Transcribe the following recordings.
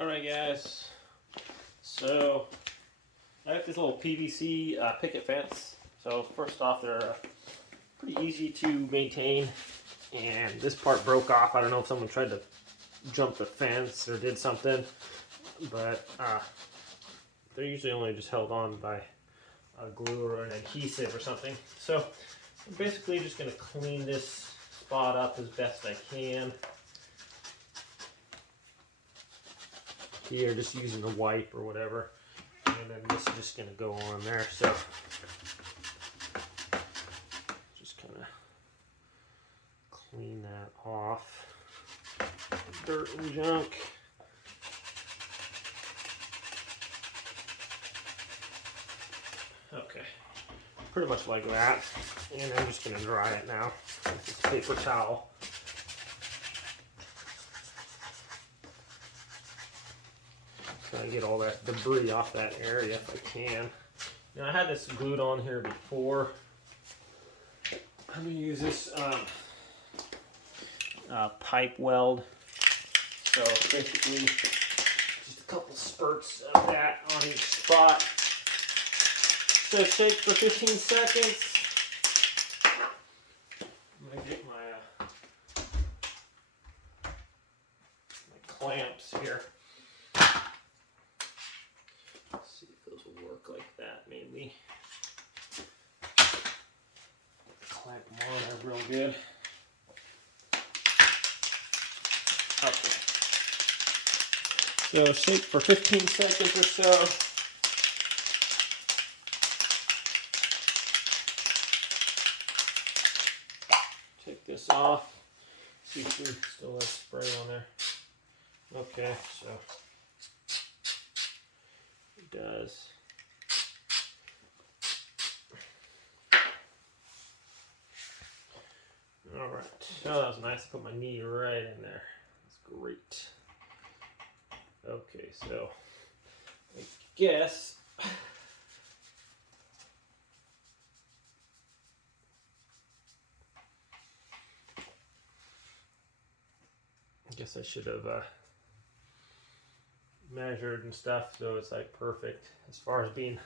Alright guys, so I got this little PVC picket fence. So first off, they're pretty easy to maintain, and this part broke off. I don't know if someone tried to jump the fence or did something, but they're usually only just held on by a glue or an adhesive or something. So I'm basically just going to clean this spot up as best I can. Here, just using a wipe or whatever, and then this is just going to go on there. So just kind of clean that off, dirt and junk. Okay, pretty much like that, and I'm just going to dry it now with this paper towel. Try to get all that debris off that area if I can. Now I had this glued on here before. I'm going to use this pipe weld. So basically just a couple spurts of that on each spot. So shake for 15 seconds. I'm going to get my clamps here. Maybe clamp them on there real good. Okay. So shake for 15 seconds or so. Take this off. See if there's still has spray on there. Okay, so it does. Alright, oh, that was nice to put my knee right in there. That's great. Okay, so I guess I should have measured and stuff so it's like perfect as far as being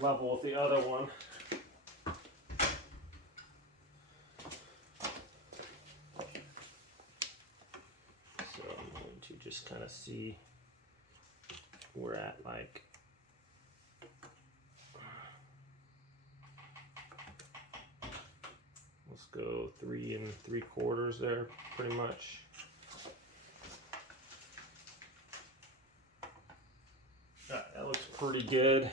level with the other one. Just kind of see we're at, like, let's go 3 3/4 there, pretty much. That looks pretty good.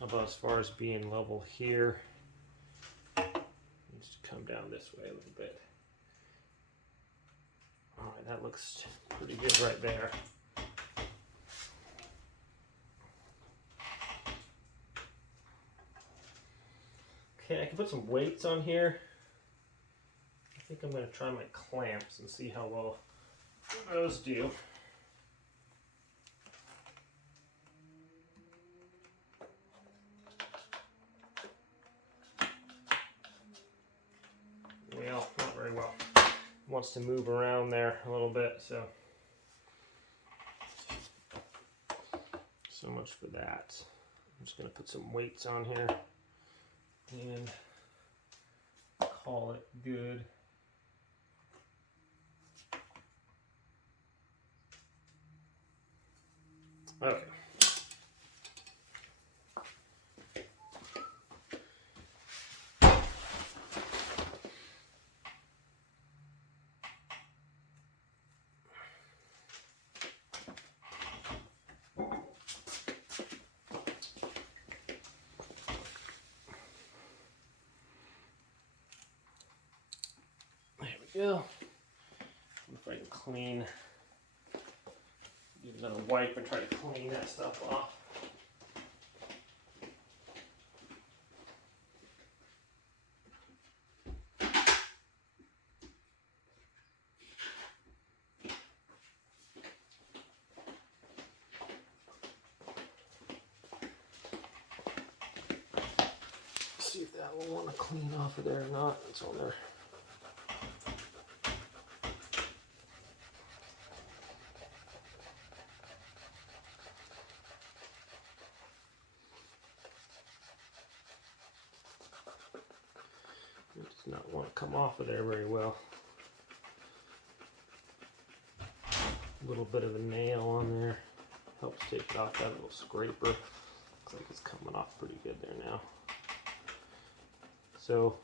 How about as far as being level here? Just come down this way a little bit. Alright, that looks pretty good right there. Okay, I can put some weights on here. I think I'm going to try my clamps and see how well those do. Well, not very well. Wants to move around there a little bit, so much for that. I'm just going to put some weights on here and call it good. Okay. Go. If I can clean, use another wipe and try to clean that stuff off. See if that will want to clean off of there or not. It's on there. Don't want to come off of there very well. A little bit of a nail on there helps take it off. That little scraper looks like it's coming off pretty good there now. So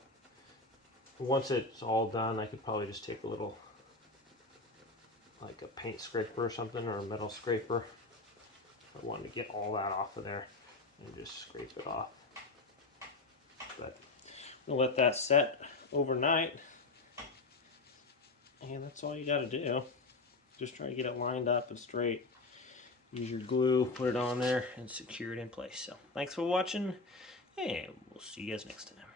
once it's all done, I could probably just take a little, like a paint scraper or something, or a metal scraper. I wanted to get all that off of there and just scrape it off. But we'll let that set overnight, and that's all you got to do. Just try to get it lined up and straight. Use your glue, put it on there, and secure it in place. So thanks for watching, and we'll see you guys next time.